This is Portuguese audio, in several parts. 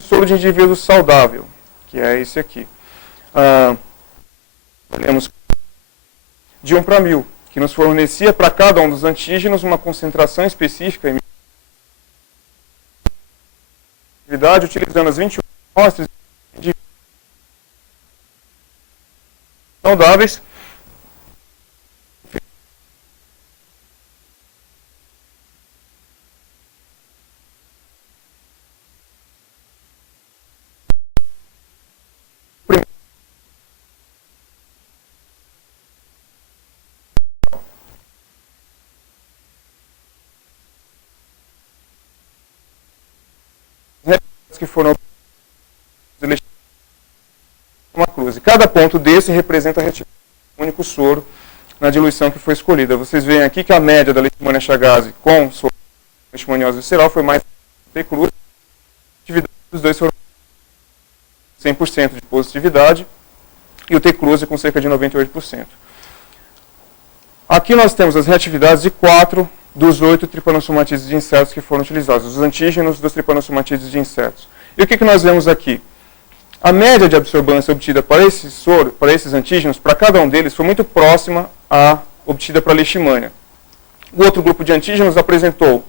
Soro de indivíduo saudável, que é esse aqui. Temos de 1 para 1000, que nos fornecia para cada um dos antígenos uma concentração específica em atividade, utilizando as 21 amostras de saudáveis. Que foram uma cruz. E cada ponto desse representa a reatividade do único soro na diluição que foi escolhida. Vocês veem aqui que a média da leishmania chagas com soro de leishmaniose visceral foi mais T cruz. A atividade dos dois foram 100% de positividade e o T cruz com cerca de 98%. Aqui nós temos as reatividades de 4 dos 8 tripanosomatídeos de insetos que foram utilizados, os antígenos dos tripanosomatídeos de insetos. E o que nós vemos aqui? A média de absorvância obtida para esse soro, para esses antígenos, para cada um deles, foi muito próxima à obtida para a leishmania. O outro grupo de antígenos apresentou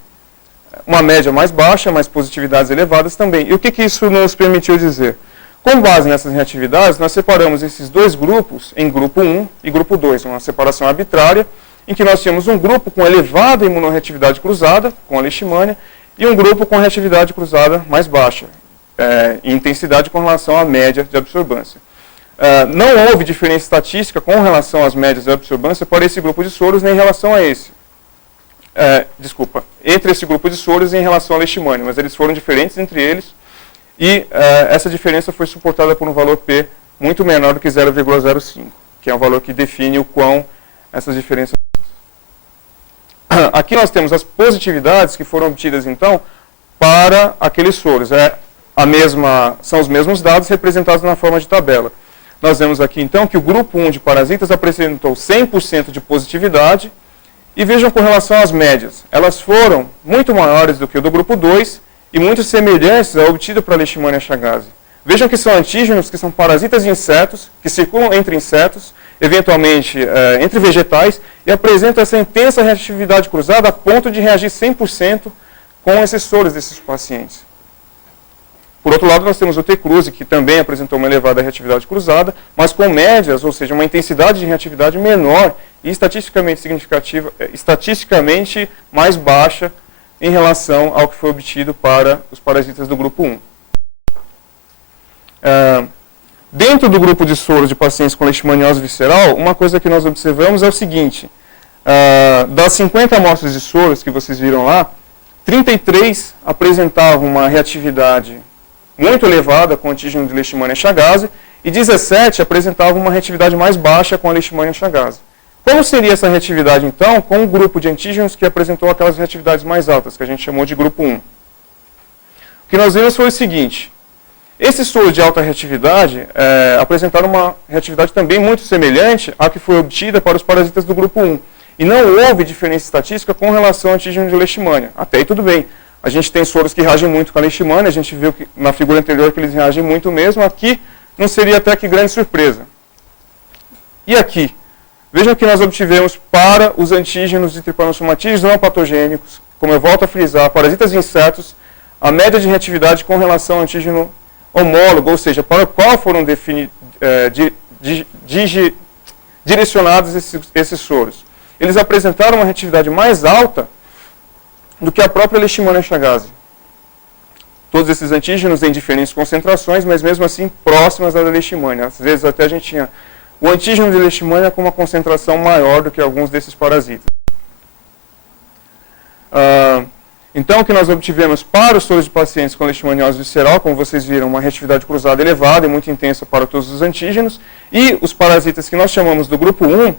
uma média mais baixa, mas positividades elevadas também. E o que isso nos permitiu dizer? Com base nessas reatividades, nós separamos esses dois grupos em grupo 1 e grupo 2, uma separação arbitrária, em que nós tínhamos um grupo com elevada imunorreatividade cruzada, com a leishmania, e um grupo com reatividade cruzada mais baixa, em intensidade com relação à média de absorvância. Não houve diferença estatística com relação às médias de absorvância para esse grupo de soros, nem em relação a esse. Entre esse grupo de soros e em relação à leishmania, mas eles foram diferentes entre eles, e essa diferença foi suportada por um valor P muito menor do que 0,05, que é um valor que define o quão essas diferenças. Aqui nós temos as positividades que foram obtidas, então, para aqueles soros. São os mesmos dados representados na forma de tabela. Nós vemos aqui, então, que o grupo 1 de parasitas apresentou 100% de positividade. E vejam com relação às médias. Elas foram muito maiores do que o do grupo 2 e muito semelhantes ao obtido para a leishmania chagas. Vejam que são antígenos que são parasitas de insetos, que circulam entre insetos, eventualmente entre vegetais, e apresentam essa intensa reatividade cruzada a ponto de reagir 100% com esses soros desses pacientes. Por outro lado, nós temos o T cruze, que também apresentou uma elevada reatividade cruzada, mas com médias, ou seja, uma intensidade de reatividade menor e estatisticamente mais baixa em relação ao que foi obtido para os parasitas do grupo 1. Dentro do grupo de soros de pacientes com leishmaniose visceral, uma coisa que nós observamos é o seguinte: das 50 amostras de soros que vocês viram lá, 33 apresentavam uma reatividade muito elevada com antígeno de leishmania chagas e 17 apresentavam uma reatividade mais baixa com a leishmania chagas. Como seria essa reatividade, então, com o grupo de antígenos que apresentou aquelas reatividades mais altas, que a gente chamou de grupo 1? O que nós vimos foi o seguinte: esses soros de alta reatividade apresentaram uma reatividade também muito semelhante à que foi obtida para os parasitas do grupo 1. E não houve diferença estatística com relação ao antígeno de leishmania. Até aí tudo bem. A gente tem soros que reagem muito com a leishmania, a gente viu que, na figura anterior que eles reagem muito mesmo. Aqui não seria até que grande surpresa. E aqui? Vejam que nós obtivemos para os antígenos de tripanosomatídeos não patogênicos, como eu volto a frisar, parasitas de insetos, a média de reatividade com relação ao antígeno homólogo, ou seja, para o qual foram direcionados esses soros. Eles apresentaram uma reatividade mais alta do que a própria leishmania chagas. Todos esses antígenos em diferentes concentrações, mas mesmo assim próximas da leishmania. Às vezes até a gente tinha o antígeno de leishmania com uma concentração maior do que alguns desses parasitas. Então, o que nós obtivemos para os soros de pacientes com leishmaniose visceral, como vocês viram, uma reatividade cruzada elevada e muito intensa para todos os antígenos, e os parasitas que nós chamamos do grupo 1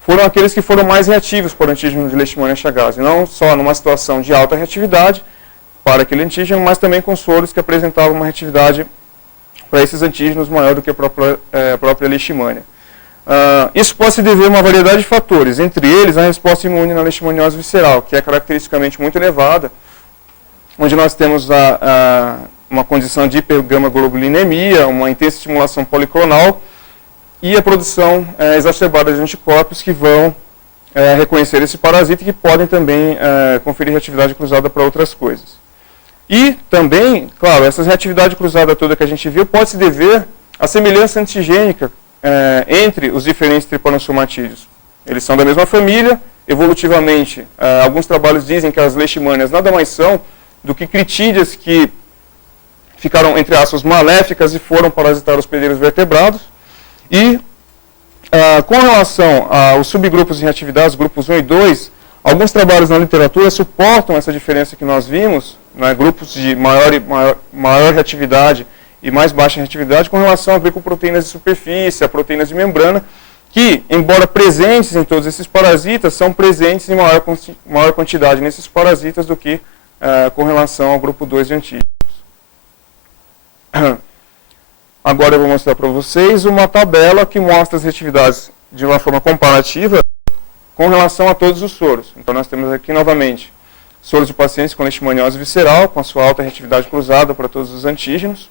foram aqueles que foram mais reativos para o antígeno de leishmania chagas, não só numa situação de alta reatividade para aquele antígeno, mas também com soros que apresentavam uma reatividade para esses antígenos maior do que a própria leishmania. Isso pode se dever a uma variedade de fatores, entre eles a resposta imune na leishmaniose visceral, que é caracteristicamente muito elevada, onde nós temos uma condição de hipergamaglobulinemia, uma intensa estimulação policlonal e a produção exacerbada de anticorpos que vão reconhecer esse parasita e que podem também conferir reatividade cruzada para outras coisas. E também, claro, essa reatividade cruzada toda que a gente viu pode se dever à semelhança antigênica entre os diferentes tripanosomatídeos. Eles são da mesma família, evolutivamente, alguns trabalhos dizem que as leishmanias nada mais são do que critídeas que ficaram, entre aspas, maléficas e foram parasitar hospedeiros vertebrados. E, com relação aos subgrupos de reatividade, grupos 1 e 2, alguns trabalhos na literatura suportam essa diferença que nós vimos, né, grupos de maior reatividade e mais baixa reatividade com relação a glicoproteínas de superfície, a proteínas de membrana, que, embora presentes em todos esses parasitas, são presentes em maior quantidade nesses parasitas do que com relação ao grupo 2 de antígenos. Agora eu vou mostrar para vocês uma tabela que mostra as reatividades de uma forma comparativa com relação a todos os soros. Então nós temos aqui novamente soros de pacientes com leishmaniose visceral, com a sua alta reatividade cruzada para todos os antígenos.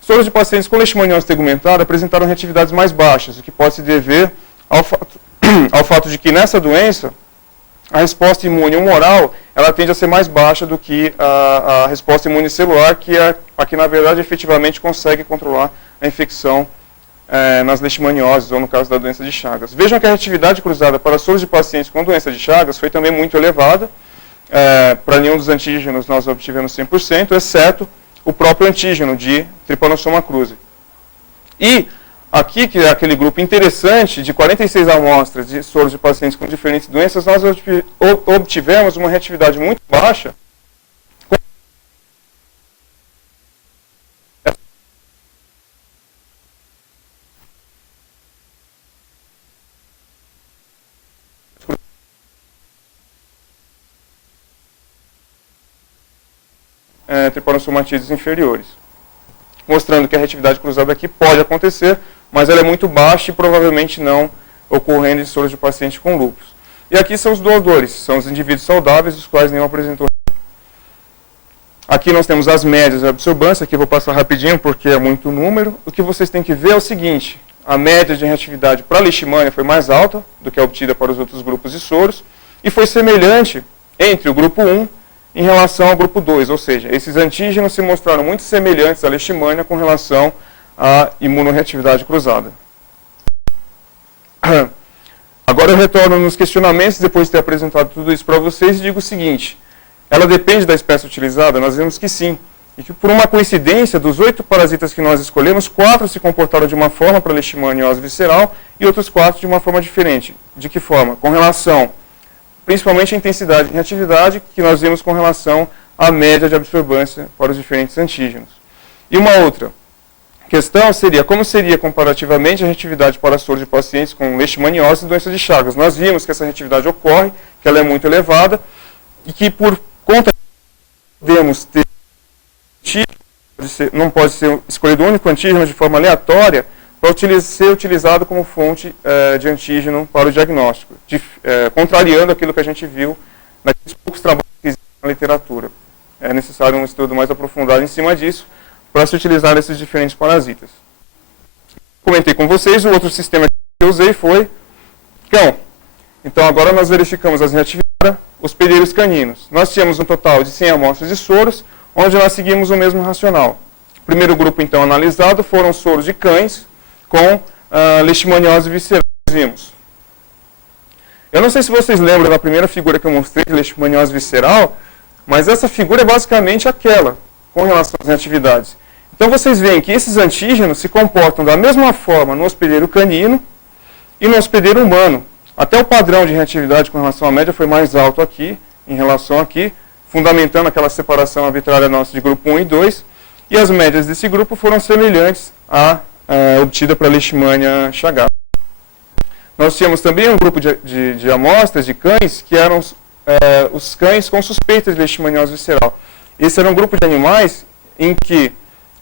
Soros de pacientes com leishmaniose tegumentada apresentaram reatividades mais baixas, o que pode se dever ao fato de que nessa doença a resposta imune humoral ela tende a ser mais baixa do que a resposta imune celular, que é a que na verdade efetivamente consegue controlar a infecção nas leishmanioses, ou no caso da doença de Chagas. Vejam que a reatividade cruzada para soros de pacientes com doença de Chagas foi também muito elevada. Para nenhum dos antígenos nós obtivemos 100%, exceto o próprio antígeno de Trypanosoma cruzi. E aqui, que é aquele grupo interessante, de 46 amostras de soros de pacientes com diferentes doenças, nós obtivemos uma reatividade muito baixa. Trypanosomatídeos inferiores, mostrando que a reatividade cruzada aqui pode acontecer, mas ela é muito baixa e provavelmente não ocorrendo em soros de paciente com lúpus. E aqui são os doadores, são os indivíduos saudáveis, dos quais nenhum apresentou. Aqui nós temos as médias de absorvância, aqui eu vou passar rapidinho porque é muito número. O que vocês têm que ver é o seguinte: a média de reatividade para a leishmania foi mais alta do que a obtida para os outros grupos de soros, e foi semelhante entre o grupo 1 em relação ao grupo 2, ou seja, esses antígenos se mostraram muito semelhantes à leishmania com relação à imunorreatividade cruzada. Agora eu retorno nos questionamentos, depois de ter apresentado tudo isso para vocês, e digo o seguinte: ela depende da espécie utilizada? Nós vemos que sim, e que por uma coincidência, dos 8 parasitas que nós escolhemos, 4 se comportaram de uma forma para a leishmaniose visceral e outros 4 de uma forma diferente. De que forma? Com relação principalmente a intensidade e reatividade, que nós vemos com relação à média de absorvância para os diferentes antígenos. E uma outra questão seria, como seria comparativamente a reatividade para soros de pacientes com leishmaniose e doença de Chagas? Nós vimos que essa reatividade ocorre, que ela é muito elevada, e que por conta podemos ter, não pode ser escolhido o único antígeno de forma aleatória, para ser utilizado como fonte de antígeno para o diagnóstico, contrariando aquilo que a gente viu naqueles poucos trabalhos que existem na literatura. É necessário um estudo mais aprofundado em cima disso, para se utilizar esses diferentes parasitas. Comentei com vocês, o outro sistema que eu usei foi cão. Então agora nós verificamos as reatividades para hospedeiros caninos. Nós tínhamos um total de 100 amostras de soros, onde nós seguimos o mesmo racional. O primeiro grupo então analisado foram soros de cães, com leishmaniose visceral. Eu não sei se vocês lembram da primeira figura que eu mostrei de leishmaniose visceral, mas essa figura é basicamente aquela, com relação às reatividades. Então vocês veem que esses antígenos se comportam da mesma forma no hospedeiro canino e no hospedeiro humano. Até o padrão de reatividade com relação à média foi mais alto aqui, em relação aqui, fundamentando aquela separação arbitrária nossa de grupo 1 e 2, e as médias desse grupo foram semelhantes à obtida para a leishmania chagas. Nós tínhamos também um grupo de amostras de cães, que eram os cães com suspeitas de leishmaniose visceral. Esse era um grupo de animais em que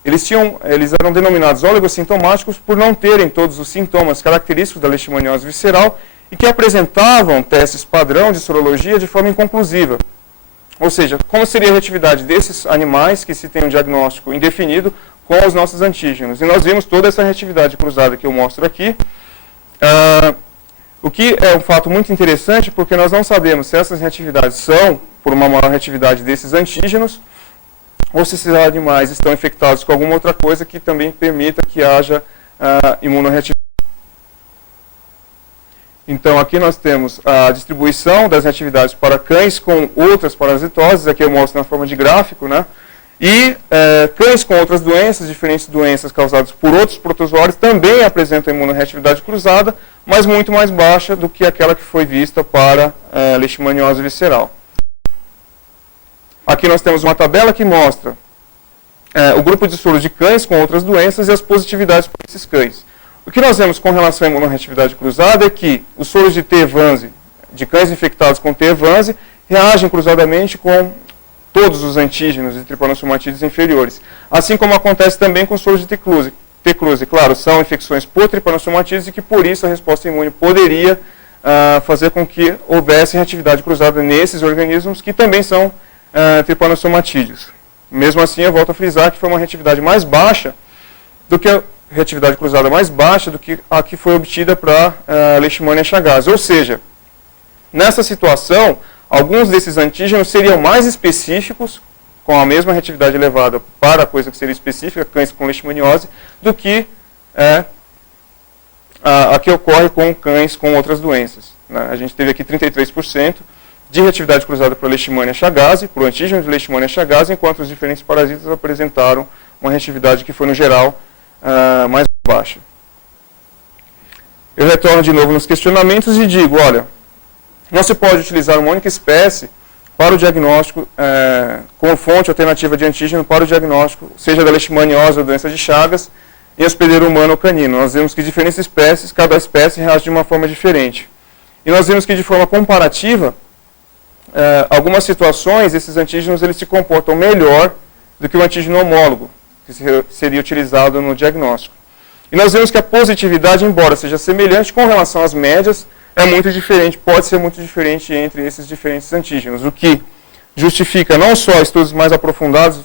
eles eram denominados oligossintomáticos por não terem todos os sintomas característicos da leishmaniose visceral e que apresentavam testes padrão de sorologia de forma inconclusiva. Ou seja, como seria a reatividade desses animais que se tem um diagnóstico indefinido com os nossos antígenos? E nós vimos toda essa reatividade cruzada que eu mostro aqui, o que é um fato muito interessante porque nós não sabemos se essas reatividades são por uma maior reatividade desses antígenos ou se esses animais estão infectados com alguma outra coisa que também permita que haja imunorreatividade. Então, aqui nós temos a distribuição das reatividades para cães com outras parasitoses, aqui eu mostro na forma de gráfico, né? E cães com outras doenças, diferentes doenças causadas por outros protozoários, também apresentam imunorreatividade cruzada, mas muito mais baixa do que aquela que foi vista para leishmaniose visceral. Aqui nós temos uma tabela que mostra o grupo de soros de cães com outras doenças e as positividades para esses cães. O que nós vemos com relação à imunorreatividade cruzada é que os soros de T. evans, de cães infectados com T. evans, reagem cruzadamente com todos os antígenos de tripanosomatídeos inferiores. Assim como acontece também com os soros de T. cruzi. Claro, são infecções por tripanosomatídeos e que por isso a resposta imune poderia fazer com que houvesse reatividade cruzada nesses organismos que também são tripanosomatídeos. Mesmo assim, eu volto a frisar que foi uma reatividade mais baixa do que a reatividade cruzada mais baixa do que a que foi obtida para Leishmania chagas. Ou seja, nessa situação, alguns desses antígenos seriam mais específicos, com a mesma reatividade elevada para a coisa que seria específica, cães com leishmaniose, do que a que ocorre com cães com outras doenças. Né? A gente teve aqui 33% de reatividade cruzada para Leishmania chagas, para o antígeno de Leishmania chagas, enquanto os diferentes parasitas apresentaram uma reatividade que foi, no geral, mais baixa. Eu retorno de novo nos questionamentos e digo, olha, não se pode utilizar uma única espécie para o diagnóstico, com fonte alternativa de antígeno para o diagnóstico, seja da leishmaniose ou doença de Chagas, em hospedeiro humano ou canino. Nós vemos que diferentes espécies, cada espécie reage de uma forma diferente. E nós vemos que de forma comparativa, algumas situações, esses antígenos eles se comportam melhor do que o antígeno homólogo, que seria utilizado no diagnóstico. E nós vemos que a positividade, embora seja semelhante com relação às médias, é muito diferente, pode ser muito diferente entre esses diferentes antígenos, o que justifica não só estudos mais aprofundados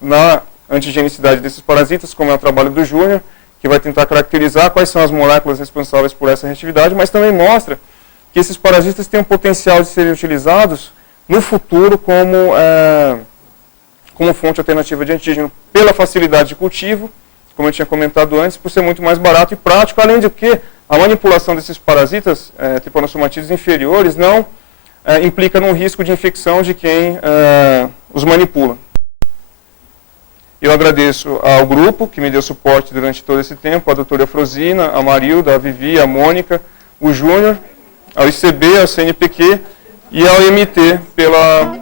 na antigenicidade desses parasitas, como é o trabalho do Júnior, que vai tentar caracterizar quais são as moléculas responsáveis por essa reatividade, mas também mostra que esses parasitas têm um potencial de serem utilizados no futuro como fonte alternativa de antígeno, pela facilidade de cultivo, como eu tinha comentado antes, por ser muito mais barato e prático, além de que a manipulação desses parasitas tripanosomatídeos inferiores não implica num risco de infecção de quem os manipula. Eu agradeço ao grupo que me deu suporte durante todo esse tempo, a doutora Efrosina, a Marilda, a Vivi, a Mônica, o Júnior, ao ICB, ao CNPq e ao MT pela